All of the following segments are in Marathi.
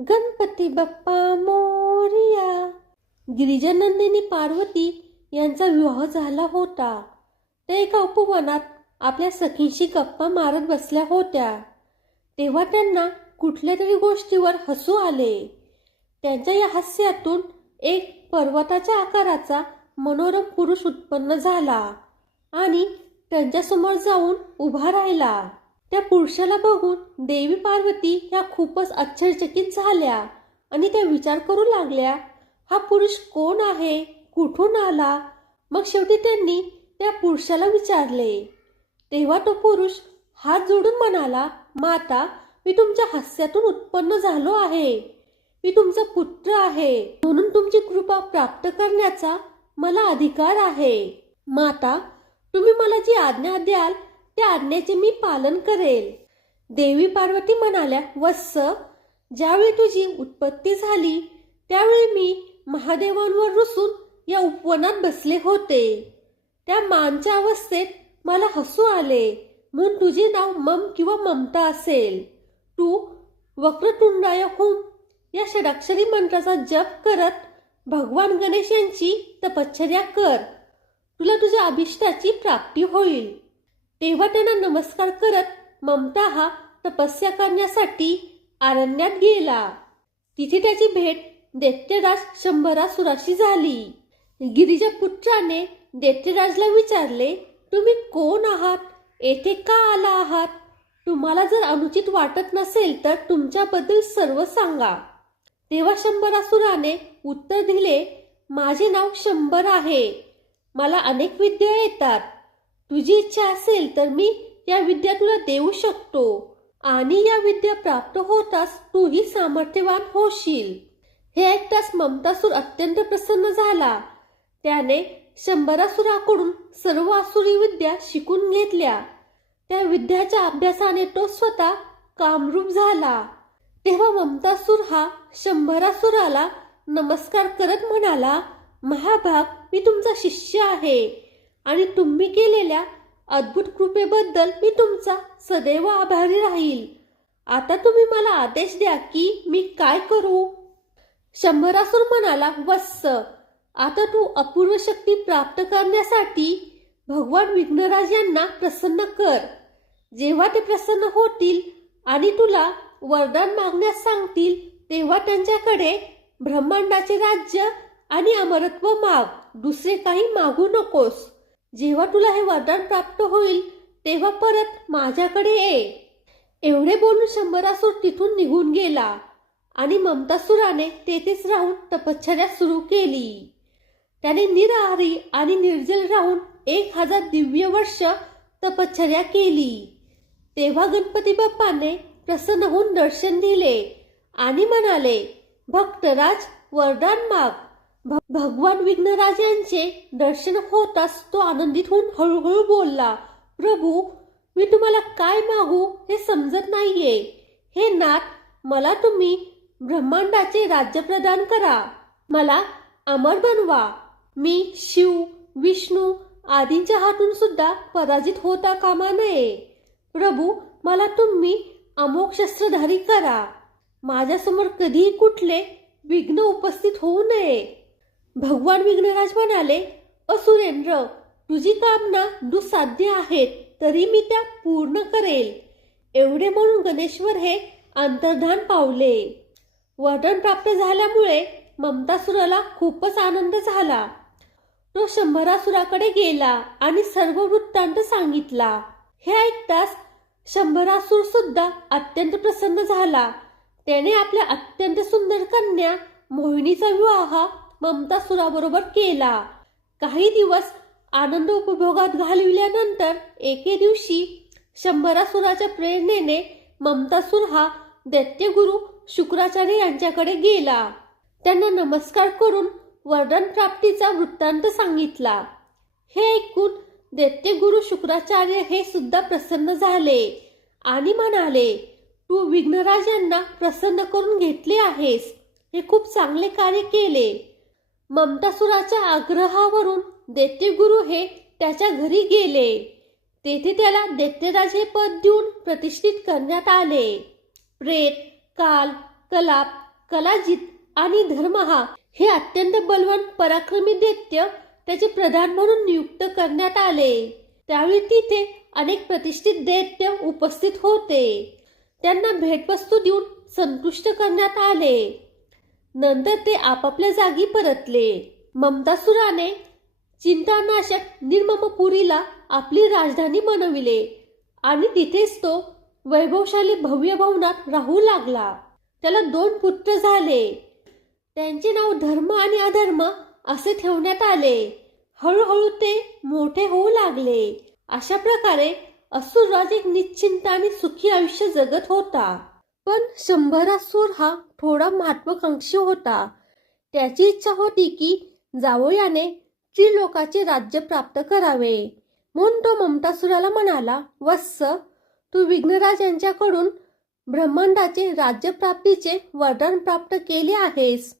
गणपती बाप्पा मोरिया. गिरिजानंदिनी पार्वती यांचा विवाह झाला होता. त्या एका उपवनात आपल्या सखींशी गप्पा मारत बसल्या होत्या. तेव्हा त्यांना कुठल्या तरी गोष्टीवर हसू आले. त्यांच्या या हास्यातून एक पर्वताच्या आकाराचा मनोरम पुरुष उत्पन्न झाला आणि त्यांच्यासमोर जाऊन उभा राहिला. त्या पुरुषाला बघून देवी पार्वती ह्या खूपच आश्चर्यचकित झाल्या आणि त्या विचार करू लागल्या हा पुरुष कोण आहे? कुठून आला? मग शेवटी त्यांनी त्या पुरुषाला विचारले तेव्हा तो पुरुष हात जोडून म्हणाला माता मी तुमच्या हास्यातून उत्पन्न झालो आहे. मी तुमचा पुत्र आहे. म्हणून तुमची कृपा प्राप्त करण्याचा मला अधिकार आहे. माता तुम्ही मला जी आज्ञा द्याल त्या आज्ञेचे मी पालन करेल. देवी पार्वती म्हणाल्या वत्स ज्यावेळी तुझी उत्पत्ती झाली त्यावेळी मी महादेवांवर रुसून या उपवनात बसले होते. त्या मानच्या अवस्थेत मला हसू आले म्हणून तुझे नाव मम किंवा ममता असेल. तू वक्रतुंडाय हुम या षडाक्षरी मंत्राचा जप करत भगवान गणेश यांची तपश्चर्या कर. तुला तुझ्या अभिष्टाची प्राप्ती होईल. तेव्हा त्यांना नमस्कार करत ममता हा तपस्या करण्यासाठी अरण्यात गेला. तिथे त्याची भेट दैत्यराज शंभरासुराशी झाली. गिरीजा पुत्राने दैत्यराजला विचारले तुम्ही कोण आहात? येथे का आला आहात? तुम्हाला जर अनुचित वाटत नसेल तर तुमच्याबद्दल सर्व सांगा. तेव्हा शंभरासुराने उत्तर दिले माझे नाव शंभर आहे. मला अनेक विद्या येतात. तुझी इच्छा असेल तर मी या विद्या तुला देऊ शकतो. आणि या विद्या प्राप्त होताच तूही सामर्थ्यवान होशील. हे ऐकताच ममतासूर अत्यंत प्रसन्न झाला. त्याने शंभरासुराकडून सर्व आसुरी विद्या शिकून घेतल्या. त्या विद्याच्या अभ्यासाने तो स्वतः कामरूप झाला. तेव्हा ममतासूर हा शंभरासुराला नमस्कार करत म्हणाला महाभाग मी तुमचा शिष्य आहे. आणि तुम्ही केलेल्या अद्भुत कृपेबद्दल मी तुमचा सदैव आभारी राहील. आता तुम्ही मला आदेश द्या की मी काय करू? शंभरासूर म्हणाला वत्स आता तू अपूर्व शक्ती प्राप्त करण्यासाठी भगवान विघ्नराज यांना प्रसन्न कर. जेव्हा ते प्रसन्न होतील आणि तुला वरदान मागण्यास सांगतील तेव्हा त्यांच्याकडे ब्रह्मांडाचे राज्य आणि अमरत्व माग. दुसरे काही मागू नकोस. जेव्हा तुला हे वरदान प्राप्त होईल तेव्हा परत माझ्याकडे ये. एवढे बोलून शंभरासूर तिथून निघून गेला आणि ममतासुराने तेथेच राहून तपश्चर्या सुरू केली. त्याने निराहारी आणि निर्जल राहून एक हजार दिव्य वर्ष तपश्चर्या केली. तेव्हा गणपती बाप्पाने प्रसन्न होऊन दर्शन दिले आणि म्हणाले भक्तराज वरदान माग. भगवान विघ्नराज यांचे दर्शन होताच तो आनंदित होऊन हळूहळू बोलला प्रभू मी तुम्हाला काय मागू हे समजत नाहीये. हे नाथ मला तुम्ही ब्रह्मांडाचे राज्य प्रदान करा. मला अमर बनवा. मी शिव विष्णू आदींच्या हातून सुद्धा पराजित होता कामा नये. प्रभू मला तुम्ही अमोक शस्त्रधारी करा. माझ्यासमोर कधीही कुठले विघ्न उपस्थित होऊ नये. भगवान विघ्नराज म्हणाले असुरेंद्र तुझी कामना दुसाध्य आहेत तरी मी त्या पूर्ण करेल. एवढे म्हणून गणेश्वर हे अंतर्धान पावले. वरण प्राप्त झाल्यामुळे ममतासुराला खूपच आनंद झाला. तो शंभरासुराकडे गेला आणि सर्व वृत्तांत सांगितला. हे ऐकताच शंभरासूर सुद्धा अत्यंत प्रसन्न झाला. त्याने आपल्या अत्यंत सुंदर कन्या मोहिनीचा विवाह ममतासुराबरोबर केला. काही दिवस आनंद उपभोगात घालविल्यानंतर एके दिवशी शंभरासुराच्या प्रेरणेने ममतासूर हा दैत्यगुरु शुक्राचार्य यांच्याकडे गेला. त्यांना नमस्कार करून वरदान प्राप्तीचा वृत्तांत सांगितला. हे ऐकून दैत्यगुरु शुक्राचार्य हे सुद्धा प्रसन्न झाले आणि म्हणाले तू विघ्नराज यांना प्रसन्न करून घेतले आहेस. हे खूप चांगले कार्य केले. ममतासुराच्या आग्रहावरून दैत्यगुरु हे त्याच्या घरी गेले. तेथे त्याला दैत्यराज हे पद देऊन प्रतिष्ठित करण्यात आले. प्रेत काल कलाप कलाजित आणि धर्महा हे अत्यंत बलवान पराक्रमी दैत्य त्याचे प्रधान म्हणून नियुक्त करण्यात आले. त्यावेळी तिथे अनेक प्रतिष्ठित दैत्य उपस्थित होते. त्यांना भेटवस्तू देऊन संतुष्ट करण्यात आले. नंतर ते आपापल्या जागी परतले. ममतासुराने चिंतानाशक निर्ममपुरीला आपली राजधानी बनविले आणि तिथेच तो वैभवशाली भव्य भवनात राहू लागला. त्याला दोन पुत्र झाले. त्यांचे नाव धर्म आणि अधर्म असे ठेवण्यात आले. हळूहळू ते मोठे होऊ लागले. अशा प्रकारे असुरराज एक निश्चिंत आणि सुखी आयुष्य जगत होता. पण शंभरासूर हा थोडा महत्वाकांक्षी होता. त्याची इच्छा होती की जावयाने त्रिलोकाचे राज्य प्राप्त करावे. म्हणून तो ममतासुराला म्हणाला वत्स तू विघ्नराज यांच्याकडून ब्रह्मांडाचे राज्यप्राप्तीचे वरदान प्राप्त केले आहेस.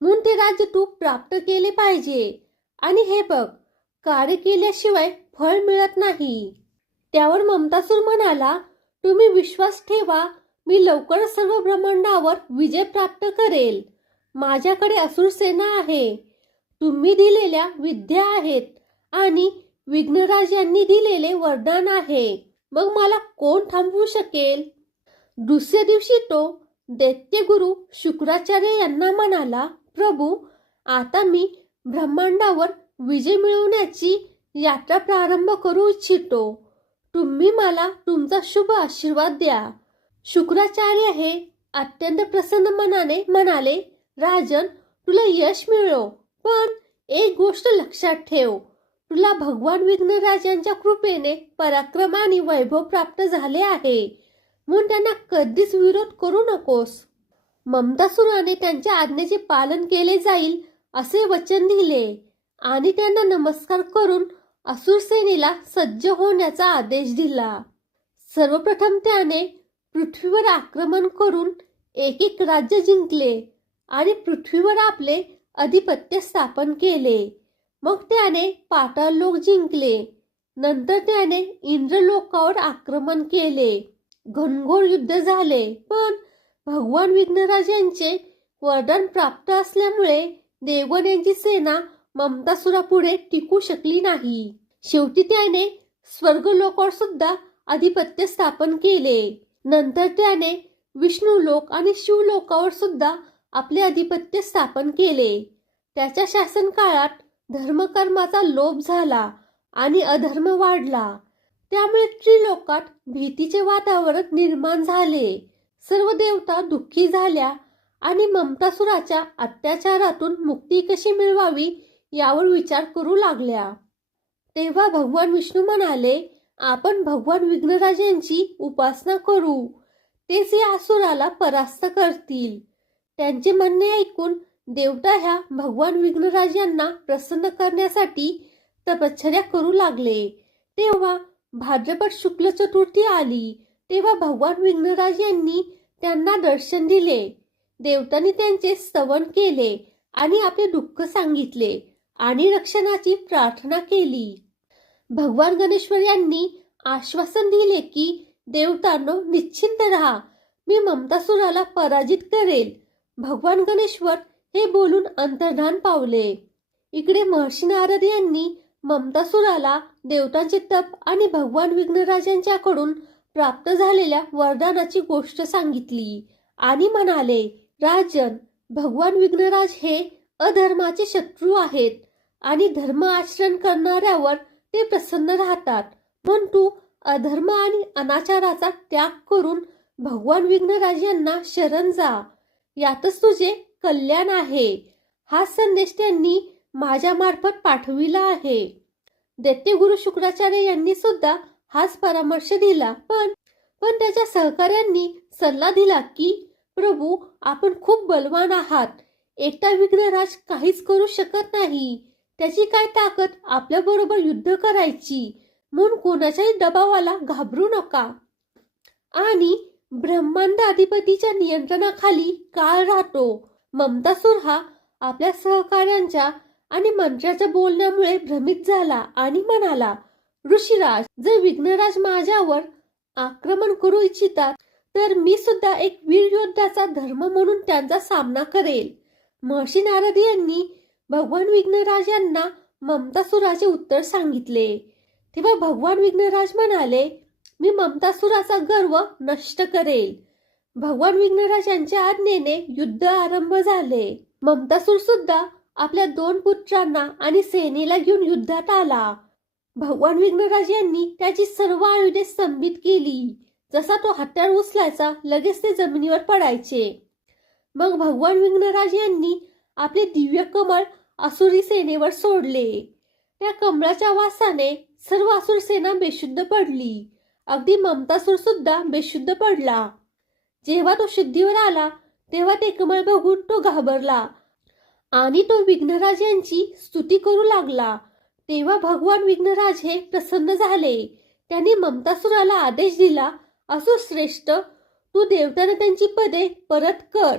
म्हणून ते राज्य तू प्राप्त केले पाहिजे. आणि हे बघ कार्य केल्याशिवाय फळ मिळत नाही. त्यावर ममतासूर म्हणाला तुम्ही विश्वास ठेवा मी लवकर सर्व ब्रह्मांडावर विजय प्राप्त करेल. माझ्याकडे असुर सेना आहे. तुम्ही दिलेल्या विद्या आहेत आणि विघ्नराज यांनी दिलेले वरदान आहे. मग मला कोण थांबवू शकेल? दुसऱ्या दिवशी तो दैत्यगुरु शुक्राचार्य यांना म्हणाला प्रभू आता मी ब्रह्मांडावर विजय मिळवण्याची यात्रा प्रारंभ करू इच्छितो. तुम्ही मला तुमचा शुभ आशीर्वाद द्या. शुक्राचार्य हे अत्यंत प्रसन्न मनाने म्हणाले राजन तुला यश मिळो पण एक गोष्ट लक्षात ठेव. तुला भगवान विघ्नराज यांच्या कृपेने पराक्रम आणि वैभव प्राप्त झाले आहे. म्हणून त्यांना कधीच विरोध करू नकोस. ममतासुराने त्यांच्या आज्ञेचे पालन केले जाईल असे वचन दिले. आणि त्यांना नमस्कार करून असुरसेनेला सज्ज होण्याचा आदेश दिला. सर्वप्रथम त्याने पृथ्वीवर आक्रमण करून एक एक राज्य जिंकले आणि पृथ्वीवर आपले अधिपत्य स्थापन केले. मग त्याने पाताळ लोक जिंकले. नंतर त्याने इंद्रलोकावर आक्रमण केले. घनघोर युद्ध झाले. पण भगवान विघ्नराज यांचे वरदान प्राप्त असल्यामुळे देवगण यांची सेना ममतासुरापुढे टिकू शकली नाही. शेवटी त्याने स्वर्गलोकावर सुद्धा आधिपत्य स्थापन केले. नंतर त्याने विष्णू लोक आणि शिवलोकावर सुद्धा आपले अधिपत्य स्थापन केले. त्याच्या शासनकाळात धर्मकर्माचा लोप झाला आणि अधर्म वाढला. त्यामुळे त्रिलोकात भीतीचे वातावरण निर्माण झाले. सर्व देवता दुःखी झाल्या आणि ममतासुराच्या अत्याचारातून मुक्ती कशी मिळवावी यावर विचार करू लागल्या. तेव्हा भगवान विष्णू म्हणाले आपण भगवान विघ्नराजांची उपासना करू. तेच या असुराला परास्त करतील. त्यांचे म्हणणे ऐकून देवता ह्या भगवान विघ्नराज यांना प्रसन्न करण्यासाठी तपश्चर्या करू लागले. तेव्हा भाद्रपद शुक्ल चतुर्थी आली. तेव्हा भगवान विघ्नराज यांनी त्यांना दर्शन दिले. देवतांनी त्यांचे स्तवन केले आणि आपले दुःख सांगितले आणि रक्षणाची प्रार्थना केली. भगवान गणेश्वर यांनी आश्वासन दिले की देवतांनो निश्चिंत राहा. मी ममतासुराला पराजित करेल. भगवान गणेश्वर हे बोलून अंतर्धान पावले. इकडे महर्षी नारद यांनी ममतासुराला देवतांचे तप आणि भगवान विघ्नराजांच्याकडून प्राप्त झालेल्या वरदानाची गोष्ट सांगितली आणि म्हणाले राजन भगवान विघ्नराज हे अधर्माचे शत्रू आहेत आणि धर्म आचरण करणाऱ्यावर ते प्रसन्न राहतात. म्हणतो तू अधर्म आणि अनाचाराचा त्याग करून भगवान विघ्नराज यांना शरण जा. यातच तुझे कल्याण आहे. हा संदेश त्यांनी माझ्या मार्फत पाठविला आहे. दैत्यगुरु शुक्राचार्य यांनी सुद्धा हाच परामर्श दिला. पण पण त्याच्या सहकाऱ्यांनी सल्ला दिला की प्रभू आपण खूप बलवान आहात. एकटा विघ्नराज काहीच करू शकत नाही. त्याची काय ताकद? आपल्या बरोबर युद्ध करायची. म्हणून कोणाच्याही दबावाला घाबरू नका. आणि ब्रह्मांड अधिपतीच्या नियंत्रणाखाली काळ राहतो. ममतासूर हा आपल्या सहकाऱ्यांच्या आणि मंत्र्याच्या बोलण्यामुळे भ्रमित झाला आणि म्हणाला ऋषीराज जर विघ्नराज माझ्यावर आक्रमण करू इच्छितात तर मी सुद्धा एक वीर योद्धाचा धर्म म्हणून त्यांचा सामना करेल. महर्षी नारद यांनी भगवान विघ्नराज यांना ममतासुराचे उत्तर सांगितले. तेव्हा भगवान विघ्नराज म्हणाले मी ममतासुराचा गर्व नष्ट करेल. भगवान विघ्नराज यांच्या आज्ञेने युद्ध आरंभ झाले. ममतासूर सुद्धा आपल्या दोन पुत्रांना आणि सेनेला घेऊन युद्धात आला. भगवान विघ्नराज यांनी त्याची सर्व आयुधे स्तंभित केली. जसा तो हत्यार उचलायचा लगेच ते जमिनीवर पडायचे. मग भगवान विघ्नराज यांनी आपले दिव्य कमळ असुरी सेनेवर सोडले. त्या कमळाच्या वासाने सर्व असुर सेना बेशुद्ध पडली. अगदी ममतासूर सुद्धा बेशुद्ध पडला. जेव्हा तो शुद्धीवर आला तेव्हा ते कमळ बघून तो घाबरला. आणि तो विघ्नराज यांची स्तुती करू लागला. तेव्हा भगवान विघ्नराज हे प्रसन्न झाले. त्यांनी ममतासुराला आदेश दिला असो श्रेष्ठ तू देवतांना त्यांची पदे परत कर.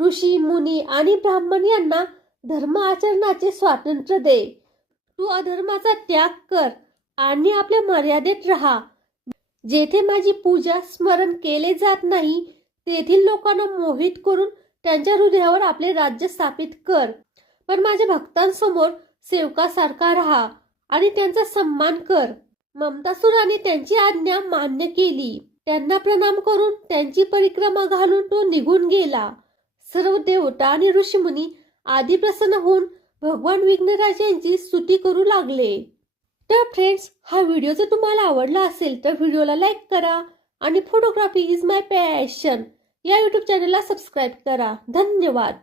ऋषी मुनी आणि ब्राह्मण यांना धर्म आचरणाचे स्वातंत्र्य दे. तू अधर्माचा त्याग कर आणि आपल्या मर्यादेत राहा. जेथे माझी पूजा स्मरण केले जात नाही तेथील लोकांना मोहित करून त्यांच्या हृदयावर आपले राज्य स्थापित कर. पण माझ्या भक्तांसमोर सेवकासारखा राहा आणि त्यांचा सन्मान कर. ममतासुराने त्यांची आज्ञा मान्य केली. त्यांना प्रणाम करून त्यांची परिक्रमा घालून तो निघून गेला. सर्व देवता आणि ऋषीमुनी आधी प्रसन्न होऊन भगवान विघ्नराज यांची स्तुती करू लागले. तर फ्रेंड्स हा व्हिडिओ जर तुम्हाला आवडला असेल तर व्हिडिओला लाईक करा आणि फोटोग्राफी इज माय पॅशन या यूट्यूब चॅनलला सबस्क्राईब करा. धन्यवाद.